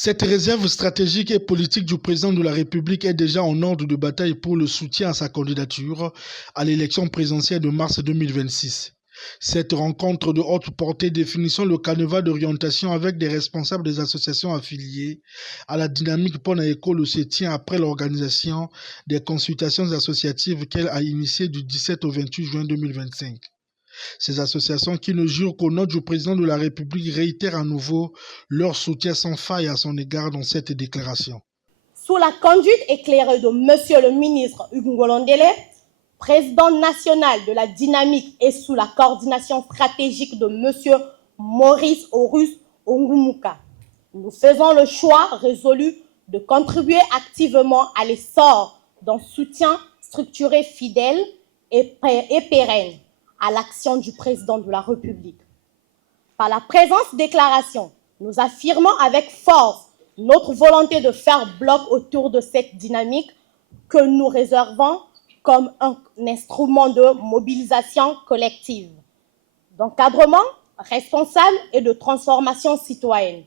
Cette réserve stratégique et politique du président de la République est déjà en ordre de bataille pour le soutien à sa candidature à l'élection présidentielle de mars 2026. Cette rencontre de haute portée définissant le canevas d'orientation avec des responsables des associations affiliées à la dynamique Pona-Ekolo se tient après l'organisation des consultations associatives qu'elle a initiées du 17 au 28 juin 2025. Ces associations qui ne jurent qu'au nom du président de la République réitèrent à nouveau leur soutien sans faille à son égard dans cette déclaration. Sous la conduite éclairée de Monsieur le ministre Hugues Ngolondele, président national de la dynamique et sous la coordination stratégique de Monsieur Maurice Horus Ongumuka, nous faisons le choix résolu de contribuer activement à l'essor d'un soutien structuré fidèle et pérenne à l'action du président de la République. Par la présente déclaration, nous affirmons avec force notre volonté de faire bloc autour de cette dynamique que nous réservons comme un instrument de mobilisation collective, d'encadrement responsable et de transformation citoyenne.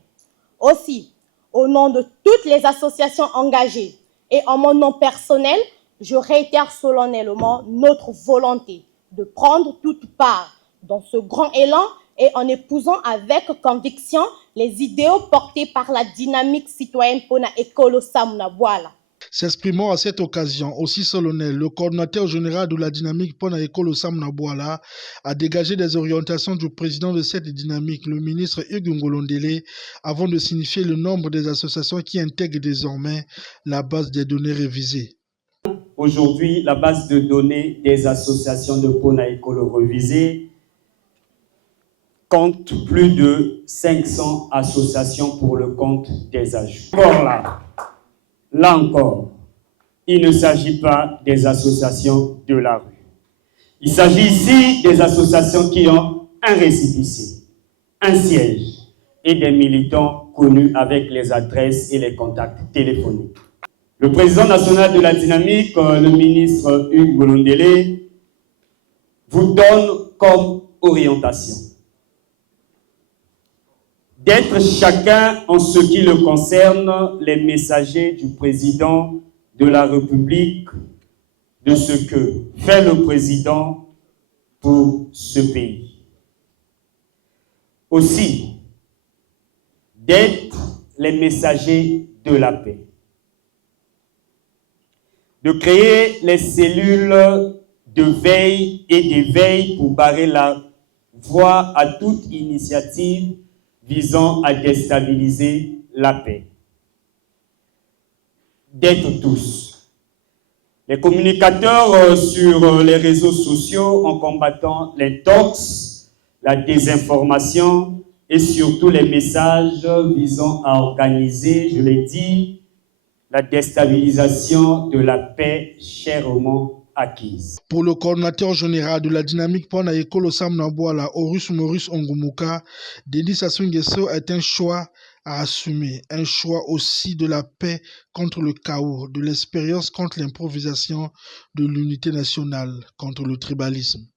Aussi, au nom de toutes les associations engagées et en mon nom personnel, je réitère solennellement notre volonté de prendre toute part dans ce grand élan et en épousant avec conviction les idéaux portés par la dynamique citoyenne Pona-Ekolo Samna-Bwala. S'exprimant à cette occasion aussi solennelle, le coordinateur général de la dynamique Pona-Ekolo Samna-Bwala a dégagé des orientations du président de cette dynamique, le ministre Hugues Ngolondele, avant de signifier le nombre des associations qui intègrent désormais la base des données révisées. Aujourd'hui, la base de données des associations de Pona-Ekolo révisées compte plus de 500 associations pour le compte des ajouts. Là encore, il ne s'agit pas des associations de la rue. Il s'agit ici des associations qui ont un récépissé, un siège et des militants connus avec les adresses et les contacts téléphoniques. Le président national de la dynamique, le ministre Hugues Ngolondele, vous donne comme orientation d'être chacun en ce qui le concerne les messagers du président de la République de ce que fait le président pour ce pays. Aussi, d'être les messagers de la paix. De créer les cellules de veille et d'éveil pour barrer la voie à toute initiative visant à déstabiliser la paix. D'être tous les communicateurs sur les réseaux sociaux en combattant l'intox, la désinformation et surtout les messages visant à organiser, je l'ai dit, la déstabilisation de la paix chèrement acquise. Pour le coordinateur général de la dynamique Pona-Ekolo Samna-Bwala, Horus Maurice Ongumuka, Denis Sassou Nguesso est un choix à assumer, un choix aussi de la paix contre le chaos, de l'expérience contre l'improvisation, de l'unité nationale contre le tribalisme.